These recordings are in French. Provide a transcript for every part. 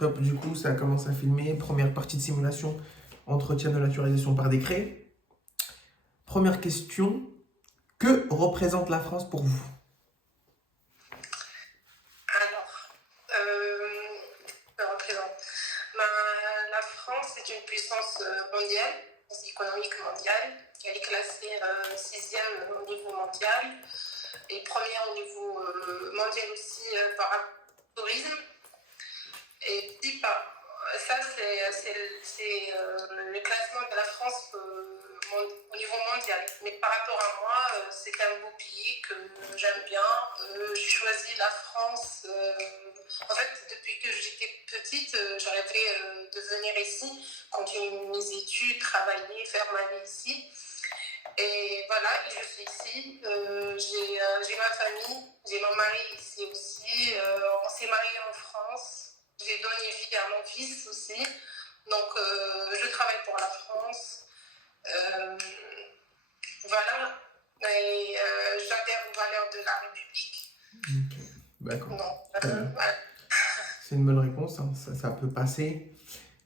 Top, du coup, ça commence à filmer. Première partie de simulation, entretien de naturalisation par décret. Première question, que représente la France pour vous? Alors, ça représente. La France est une puissance mondiale, économique mondiale. Elle est classée sixième au niveau mondial et première au niveau mondial aussi par rapport au tourisme. Et puis, ça, c'est le classement de la France au niveau mondial. Mais par rapport à moi, c'est un beau pays que j'aime bien. J'ai choisi la France. En fait, depuis que j'étais petite, je rêvais de venir ici, continuer mes études, travailler, faire ma vie ici. Et voilà, je suis ici. J'ai ma famille, j'ai mon mari ici aussi. On s'est mariés en France. J'ai donné vie à mon fils aussi. Donc, je travaille pour la France. Voilà. Et j'adhère aux valeurs de la République. Ok, d'accord. Donc, Très bien. voilà. C'est une bonne réponse, hein. Ça peut passer.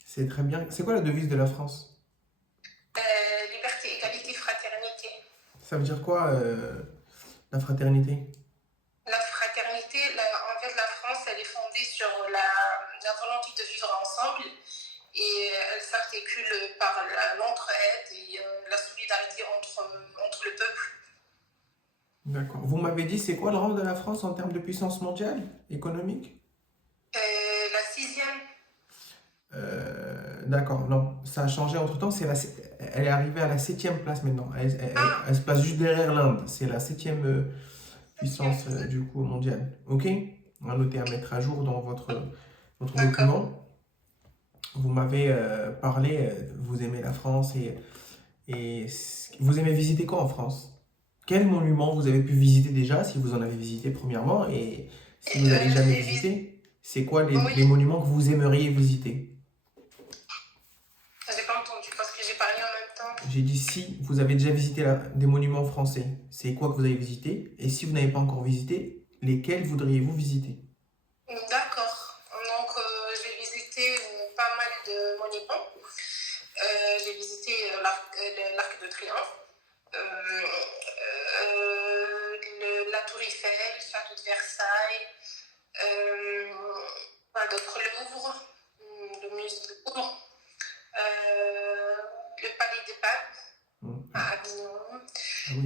C'est très bien. C'est quoi la devise de la France? Liberté, égalité, fraternité. Ça veut dire quoi, la fraternité? La fraternité, en fait, la France, elle est fondée sur la volonté de vivre ensemble et elle s'articule par l'entraide et la solidarité entre le peuple. D'accord. Vous m'avez dit, c'est quoi le rang de la France en termes de puissance mondiale économique? La sixième. D'accord, non, ça a changé entre-temps. Elle est arrivée à la 7e place maintenant. Elle se place juste derrière l'Inde. C'est la 7e puissance du coup mondiale. Ok? On va noter à mettre à jour dans votre document. Vous m'avez parlé, vous aimez la France et vous aimez visiter quoi en France? Quel monument vous avez pu visiter déjà, si vous en avez visité premièrement, et si vous n'avez jamais visité, c'est quoi les monuments que vous aimeriez visiter? J'ai pas entendu parce que j'ai parlé en même temps. J'ai dit si vous avez déjà visité des monuments français, c'est quoi que vous avez visité? Et si vous n'avez pas encore visité, lesquels voudriez-vous visiter? D'accord. Donc, j'ai visité pas mal de monuments. J'ai visité l'Arc de Triomphe, la Tour Eiffel, le Château de Versailles, quoi d'autre, le Louvre, le musée de Louvre, le Palais des Papes à Avignon. Oui.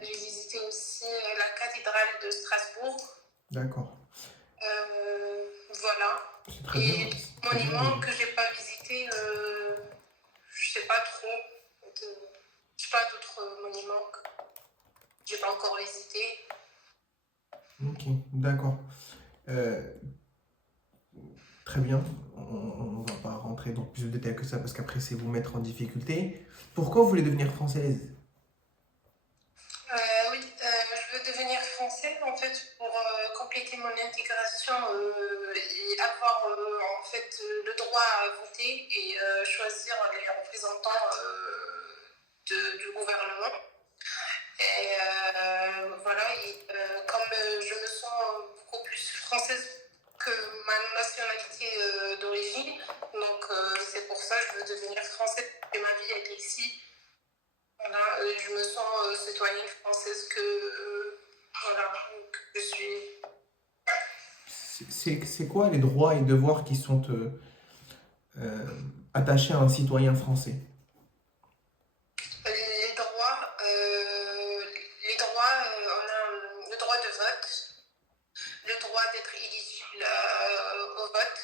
J'ai visité aussi la cathédrale de Strasbourg. D'accord. Voilà. C'est très Et bien. les monuments que j'ai pas visités, je sais pas trop. Je sais pas d'autres monuments que j'ai pas encore visités. Ok, d'accord. Très bien. On va pas rentrer dans plus de détails que ça parce qu'après c'est vous mettre en difficulté. Pourquoi vous voulez devenir française? Oui, je veux devenir française en fait pour compléter mon intégration et avoir en fait le droit à voter et choisir les représentants du gouvernement. Et voilà, et comme je me sens beaucoup plus française que ma nationalité d'origine, donc c'est pour ça que je veux devenir française et ma vie est ici. Voilà, je me sens citoyenne française voilà, que je suis. C'est quoi les droits et devoirs qui sont attachés à un citoyen français? On a le droit de vote, le droit d'être éligible au vote.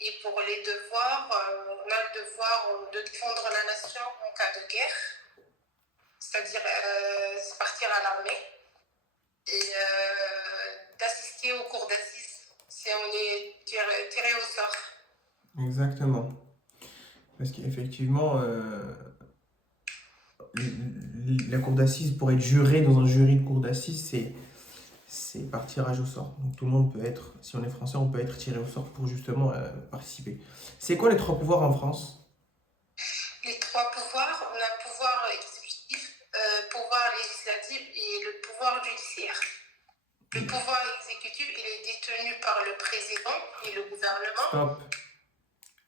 Et pour les devoirs, on a le devoir de défendre la nation en cas de guerre, c'est-à-dire partir à l'armée et d'assister aux cours d'assises si on est tiré au sort. Exactement. Parce qu'effectivement, la cour d'assises, pour être juré dans un jury de cour d'assises, c'est par tirage au sort. Donc tout le monde peut être, si on est français, on peut être tiré au sort pour justement participer. C'est quoi les 3 pouvoirs en France? Les 3 pouvoirs, on a le pouvoir exécutif, pouvoir législatif et le pouvoir judiciaire. Le pouvoir exécutif, il est détenu par le président et le gouvernement. Stop.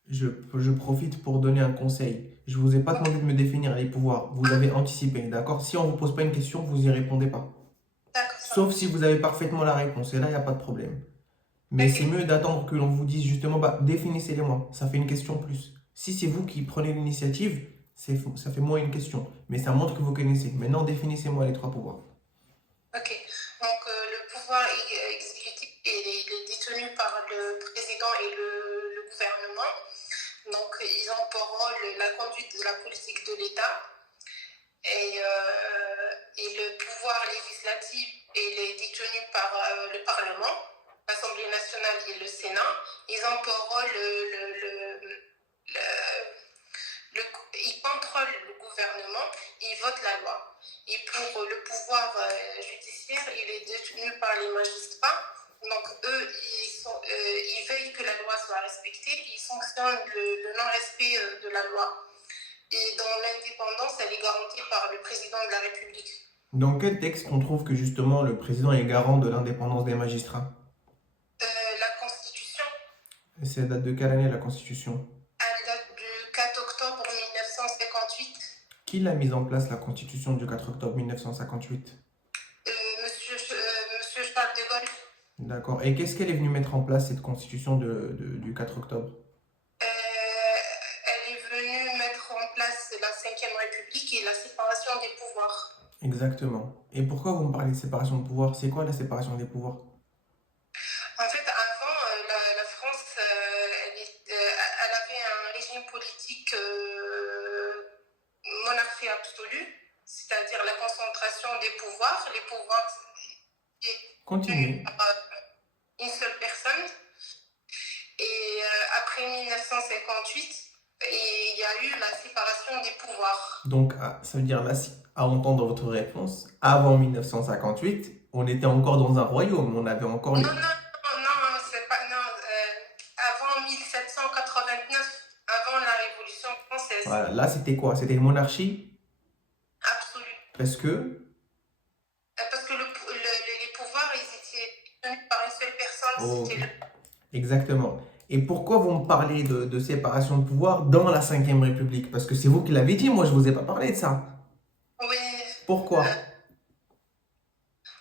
je profite pour donner un conseil. Je vous ai pas Ok, demandé de me définir les pouvoirs. Vous avez anticipé, d'accord? Si on vous pose pas une question, vous y répondez pas. d'accord, ça Sauf si marche. vous avez parfaitement la réponse. Et là, il n'y a pas de problème. Mais Ok, c'est mieux d'attendre que l'on vous dise justement, bah, définissez-les-moi. Ça fait une question plus. Si c'est vous qui prenez l'initiative, ça fait moins une question. Mais ça montre que vous connaissez. Maintenant, définissez-moi les trois pouvoirs. ok. Donc, le pouvoir exécutif, il est détenu par le président et le gouvernement. Donc, ils ont pour rôle la conduite de la politique de l'État. Et le pouvoir législatif, il est détenu par le Parlement, l'Assemblée nationale et le Sénat. Ils ont pour rôle ils contrôlent le gouvernement, ils votent la loi. Et pour le pouvoir judiciaire, il est détenu par les magistrats. Donc eux, ils veillent que la loi soit respectée, ils sanctionnent le non-respect de la loi. Et dans l'indépendance, elle est garantie par le président de la République. Dans quel texte on trouve que justement le président est garant de l'indépendance des magistrats? La Constitution, C'est date de quelle année la Constitution? elle date du 4 octobre 1958. Qui l'a mise en place la Constitution du 4 octobre 1958? Monsieur Charles de Gaulle. D'accord. Et qu'est-ce qu'elle est venue mettre en place cette Constitution du 4 octobre? Elle est venue mettre en place la Ve République et la séparation des pouvoirs. Exactement. Et pourquoi vous me parlez de séparation de pouvoir? C'est quoi la séparation des pouvoirs? En fait, avant, la France, elle avait un régime politique monarchie absolue, c'est-à-dire la concentration des pouvoirs. Les pouvoirs étaient Continuez. tenus par une seule personne. Et après 1958, il y a eu la séparation des pouvoirs. Donc, ça veut dire là, à entendre votre réponse, avant 1958, on était encore dans un royaume, on avait encore les... Non, c'est pas. Non, avant 1789, avant la Révolution française. Voilà, là, c'était quoi? C'était une monarchie? Absolue. Parce que... Parce que les pouvoirs, ils étaient tenus par une seule personne. Oh, C'était exactement. Et pourquoi vous me parlez de séparation de pouvoir dans la Ve République? Parce que c'est vous qui l'avez dit, moi, je vous ai pas parlé de ça. Oui. Pourquoi?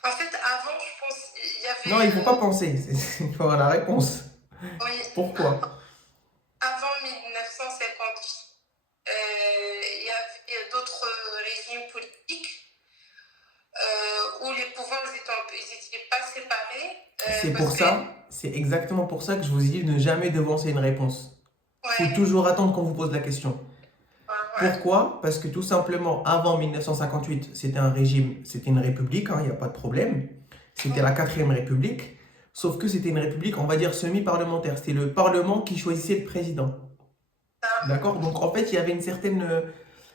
En fait, avant, je pense, il y avait. Non, il ne faut pas penser, il faut avoir la réponse. Oui. Pourquoi? Avant 1950, il y avait d'autres régimes politiques où les pouvoirs n'étaient pas séparés. C'est pour ça, c'est exactement pour ça que je vous ai dit de ne jamais devancer une réponse. Il Ouais. faut toujours attendre qu'on vous pose la question. Ouais. Pourquoi? Parce que tout simplement, avant 1958, c'était un régime, c'était une république, il n'y a pas de problème. C'était la 4e République, sauf que c'était une république, on va dire, semi-parlementaire. C'était le Parlement qui choisissait le président. D'accord? Donc en fait, il y avait une certaine,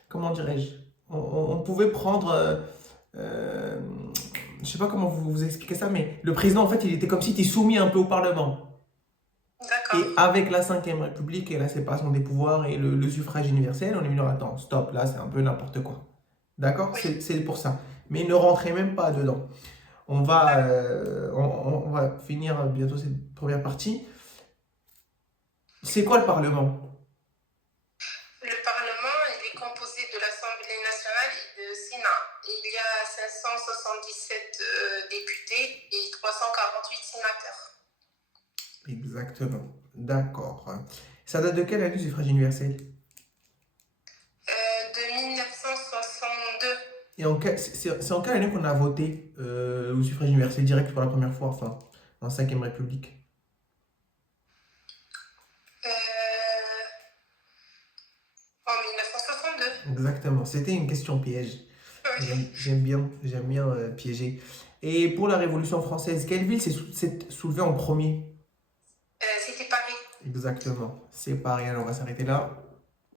comment dirais-je, on pouvait prendre, je sais pas comment vous expliquer ça, mais le président, en fait, il était comme s'il était soumis un peu au Parlement. D'accord. Et avec la 5e République et la séparation des pouvoirs et le suffrage universel, on est venu, attends, stop, là, c'est un peu n'importe quoi. D'accord? Oui. C'est pour ça. Mais ne rentrez même pas dedans. On va finir bientôt cette première partie. C'est quoi le Parlement? Le Parlement, il est composé de l'Assemblée nationale et du Sénat. Il y a 577 députés et 348 sénateurs. Exactement. D'accord. Ça date de quelle année, le suffrage universel? De 1962. Et c'est en quelle année qu'on a voté au suffrage universel direct pour la première fois, enfin, en 5e République? En 1962. Exactement. C'était une question piège. J'aime bien piéger. Et pour la Révolution française, quelle ville s'est soulevée en premier? C'était Paris. Exactement. C'est Paris. Alors, on va s'arrêter là.